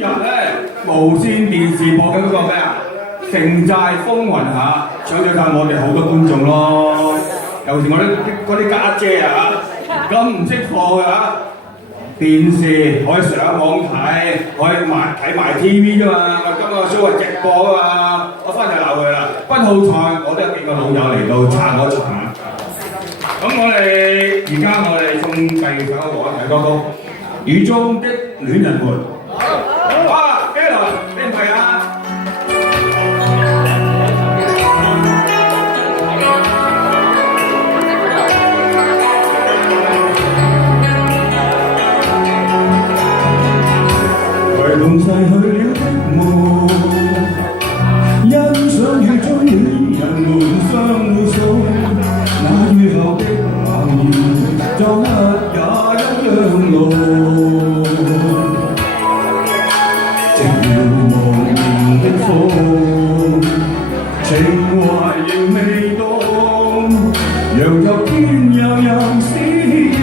日咧無線電視播緊嗰個咩啊？城寨風雲下，搶咗曬我哋好多觀眾咯。尤其是我啲家姐啊，咁唔識貨㗎，電視可以上網睇，可以睇埋 TV 啫嘛。我今個 show 係直播啊嘛，我翻嚟鬧佢啦。不過好彩，我都有幾個老友嚟到撐我一場。咁我哋送第二首我睇歌曲《雨中的戀人們》。哇！幾來？你唔係啊？為弄逝去了的夢，欣賞雨中戀人們相互送，那雨後的行兒，昨日也一樣濃。寂寥無言的風，情懷仍未凍，讓有天悠悠思憶，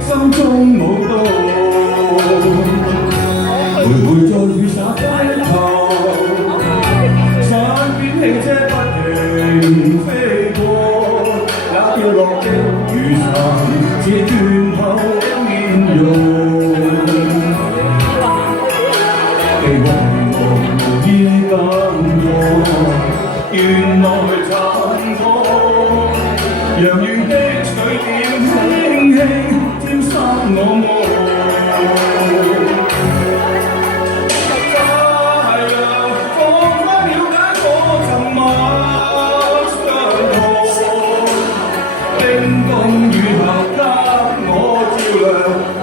心中舞動。徘徊在雨灑街頭，山邊汽車不停飛過，那飄落的雨傘似斷後的面容，被遺忘無意感覺，原來殘酷，讓雨的水點輕輕沾濕我夢。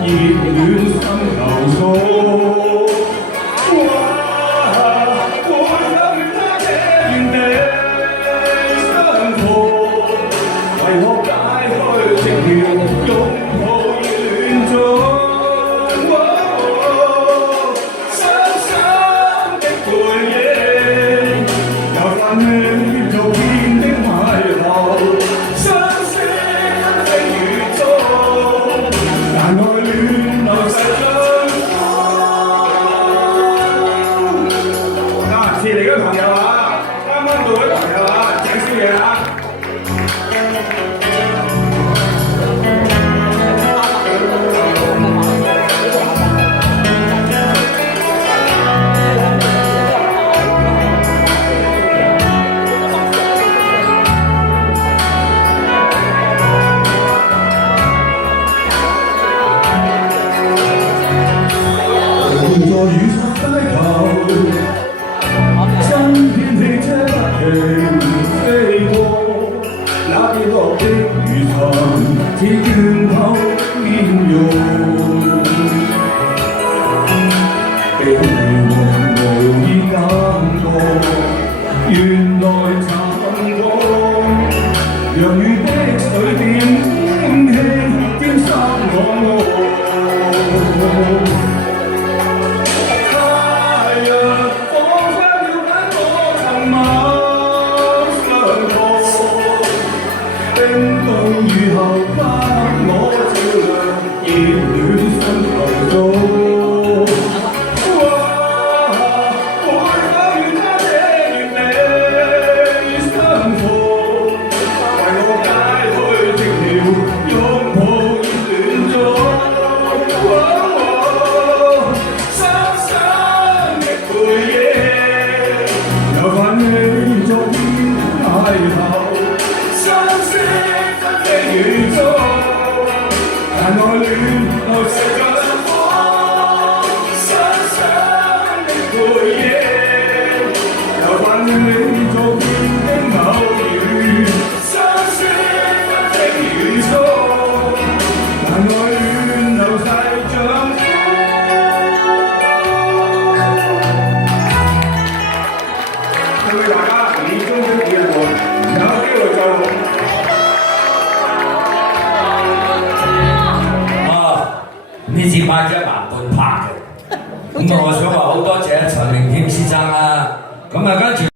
熱戀心頭訴，哇！會有與他這原地相逢，為何解開寂寥，擁抱已亂種？傷心的回憶，又泛起逐遍的邂逅，相識的雨中，但愛戀。是你嘅朋友啊，啱啱到位朋友啊，請宵夜啊！在雨傘街頭，身邊汽車不停飛過，那跌落的雨傘似斷後的面容，被遺忘無意感覺，原來殘酷，讓雨的水點輕輕沾濕我夢。冰凍雨後給我照亮，熱戀心頭早。哇！會否與他這原地相逢，為我解開寂寥，擁抱熱戀中。深深的回憶，又泛起昨天邂逅。雨中，但愛戀流逝像風，傷心的回憶，又泛起昨天的偶遇，相識的雨中，但愛戀流逝像風。祝大家雨中的戀人們有機會再會。呢支拍咗1.5年拍嘅，咁我想話